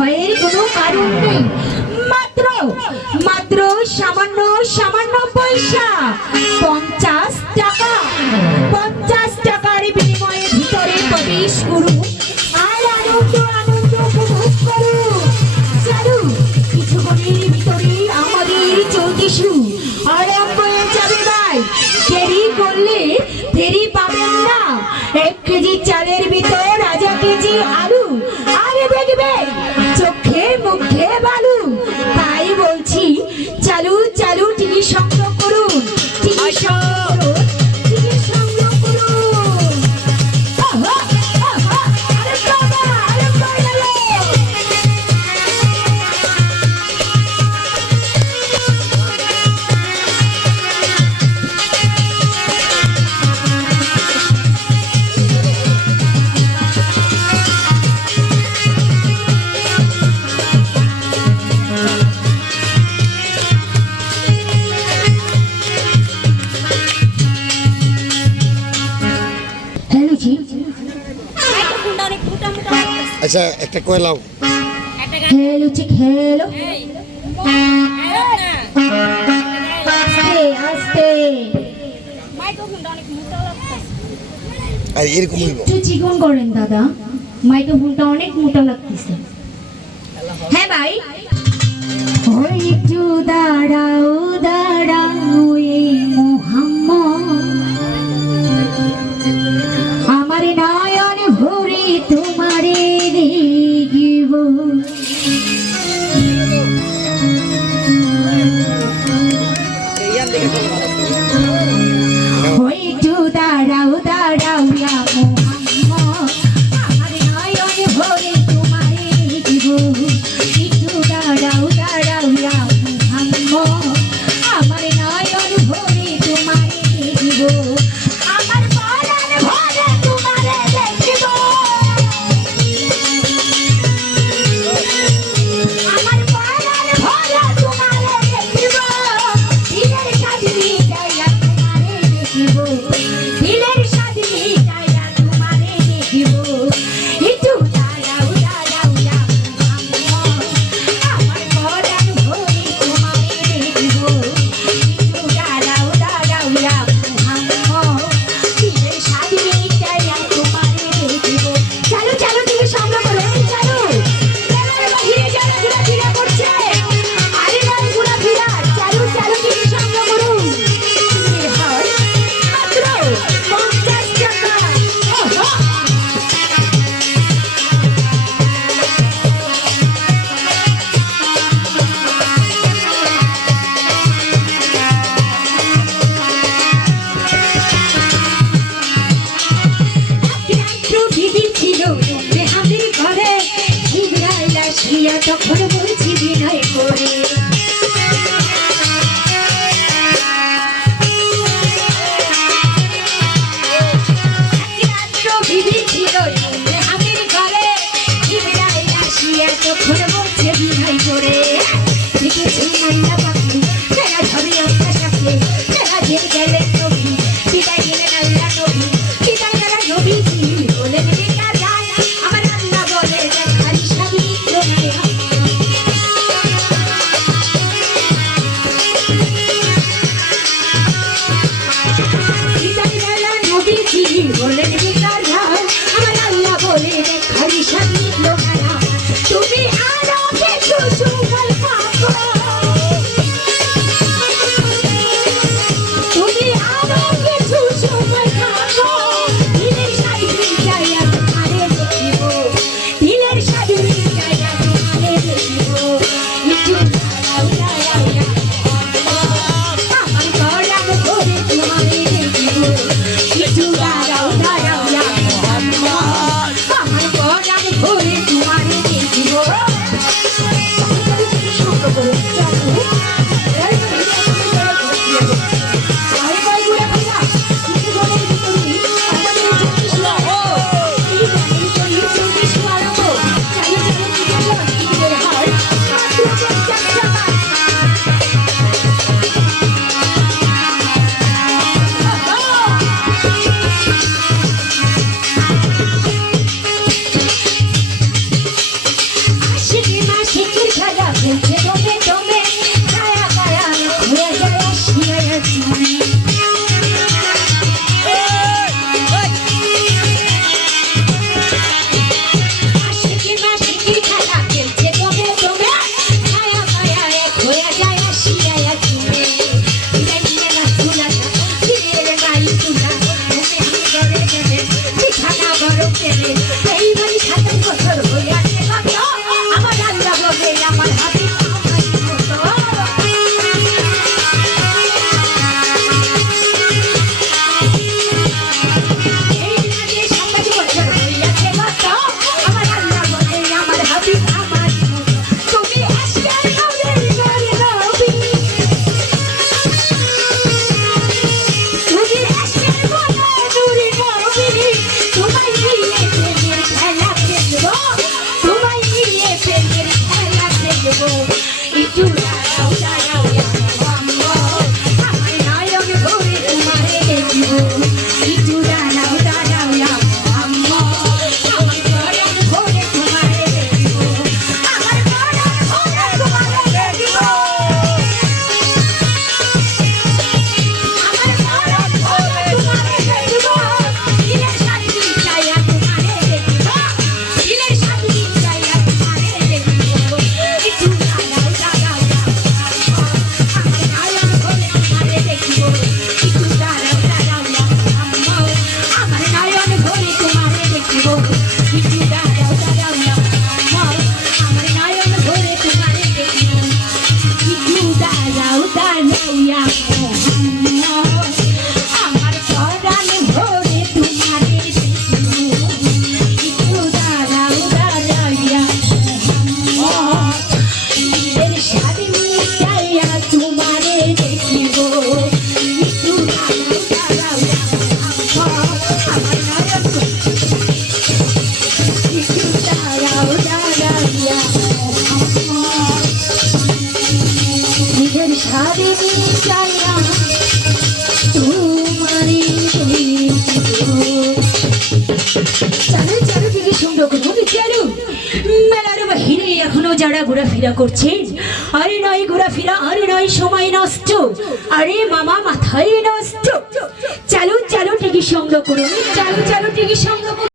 ভয়ের কোনো কারণ নেই। মাত্র মাত্র সামান্য সামান্য পয়সা 50 টাকা, 50 টাকার বিনিময়ে ভিতরে প্রবেশ করুন আর আনন্দ আনন্দ উপভোগ করুন। চলো কিছুক্ষণের ভিতরেই আমাদের চৌকিশু আরম্ভ হয়ে যাবে ভাই। দেরি করলে দেরি পাবেন না। 1 কেজি চালের ভিতর আধা কেজি আলু, আরে দেখবে চোখে মুখে বালু। তাই বলছি চালু চালু টিভি সংগ্রহ করুন, টিভি সংগ্রহ করুন, টিভি সংগ্রহ করুন। আহা, আহা, আরে বাবা, আরে বাবা। হ্যালো জি, আচ্ছা একটা কয়লাও হ্যালো জি, হ্যালো। আস্তে আস্তে আর এরকম হইব একটু চিকন করেন দাদা, মাইক্রোফোনটা অনেক মোটা লাগতেছে। হ্যাঁ ভাই, ওই একটু দাঁড়াও দাঁড়াও এই মোহাম্মদ, আমার নয়ন ভরে তোমারে দেখিব। ওই একটু দাঁড়াও দাঁড়াও ইয়া মোহাম্মদ, আমার নয়ন ভরে তোমারে দেখিব। একটু দাঁড়াও দাঁড়াও ইয়া মোহাম্মদ, আমার নয়ন ভরে তোমারে দেখিব। আমার পরাণ ভরে তোমারে দেখিব। আমার পরাণ ভরে তোমারে দেখিব। দিলের সাজনি যাইয়া তোমারে দেখিব। দিলের সাজনি যাইয়া তোমারে দেখিব। একটু দাঁড়াও দাঁড়াও ইয়া মোহাম্মদ, আমার পরাণ ভরে তোমারে দেখিব। একটু দাঁড়াও দাঁড়াও ইয়া মোহাম্মদ, দিলের সাজনি যাইয়া তোমারে দেখিব। চলো চলো তুমি সামনে করো, চলো ঘিরে যারা ঘোরাফেরা করছে, আরে না ঘোরাফেরা, চলো চলো তুমি সামনে করুন। হয় মাত্র 50 টাকা। ওহো, একটু বিধি ছিল আমাদের ঘরে, ইব্রাহিলা শিয়া তখন বলছি বিনয় করে। একটু বিধি ছিল আমাদের ঘরে, ইব্রাহিলা শিয়া তখন বলছে বিনয় করে। দেখেছি মাল্লা পাখি ফেরা ধরে আস্তে সাথে, ফেরা যে গেলেন নবী, বিদায় গেলেন আল্লাহ নবী, বিদায় গেলেন নবীজি বলেন দেখা যায়, আমার আল্লাহ বলে দেখারি সাবি রোমায়া। বিদায় গেলেন নবীজি বলেন দেখা যায়, আমার আল্লাহ বলে দেখারি সাবি রোমায়া। তুমি আরো কিছু সুন্দর পাবো। শিকির খেলা খেলছে দমে দমে কায়া কায়া হয়ে যায় শিয়ায় চুমে আমার হাতে যারা ঘোরাফেরা করছেন আরে নয় ঘোরাফেরা আরে নয় সময় নষ্ট আরে মামা মাথায় নষ্ট চালু চালু টিকি সংগ্রহ করুন চালু চালু টিকি সংগ্রহ